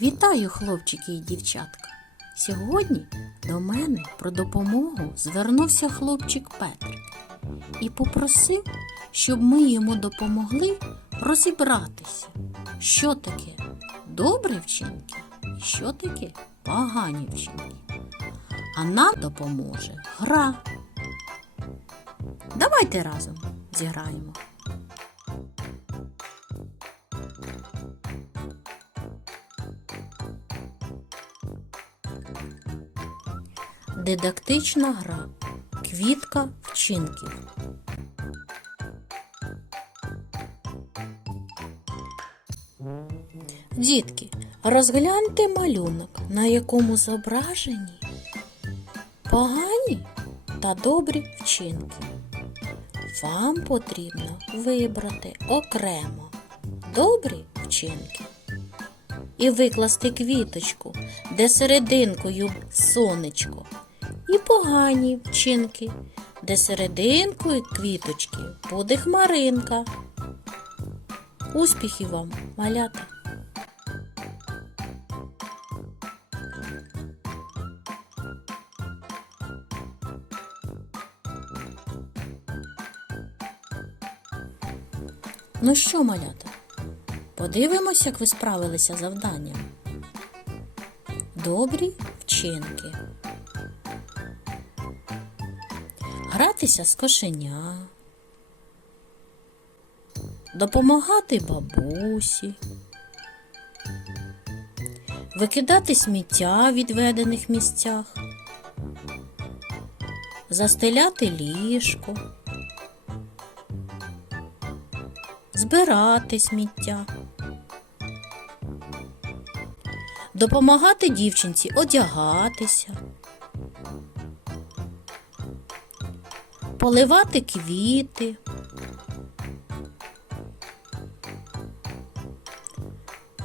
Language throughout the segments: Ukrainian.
Вітаю, хлопчики і дівчатка. Сьогодні до мене про допомогу звернувся хлопчик Петрик і попросив, щоб ми йому допомогли розібратися, що таке добрі вчинки і що таке погані вчинки. А нам допоможе гра. Давайте разом зіграємо. Дидактична гра. Квітка вчинків. Дітки, розгляньте малюнок, на якому зображені погані та добрі вчинки. Вам потрібно вибрати окремо добрі вчинки і викласти квіточку, де серединкою сонечко, і погані вчинки, де серединкою квіточки буде хмаринка. Успіхів вам, малята! Ну що, малята? Подивимось, як ви справилися завданням. Добрі вчинки. Гратися з кошеня. Допомагати бабусі. Викидати сміття в відведених місцях. Застеляти ліжко. збирати сміття, допомагати дівчинці одягатися, поливати квіти,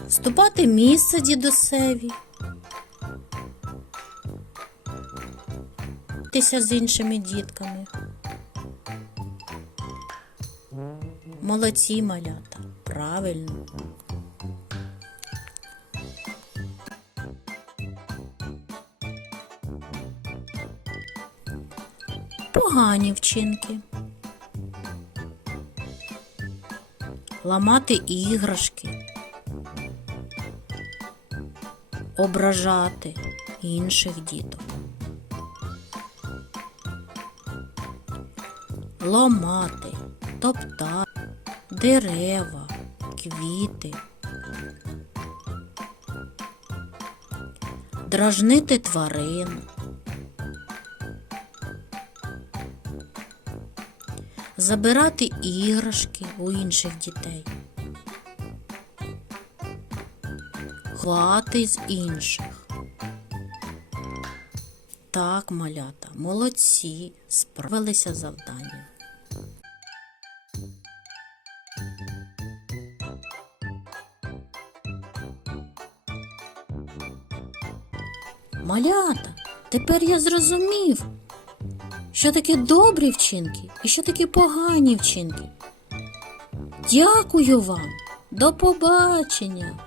вступати місце дідусеві, тися з іншими дітками. Молодці малята, правильно. Погані вчинки. Ламати іграшки. Ображати інших діток. Ламати, топтати дерева, квіти, дражнити тварин, забирати іграшки у інших дітей, хвати з інших. Так, малята, молодці, справилися з завданням. Малята, тепер я зрозумів, що таке добрі вчинки і що таке погані вчинки. Дякую вам, до побачення!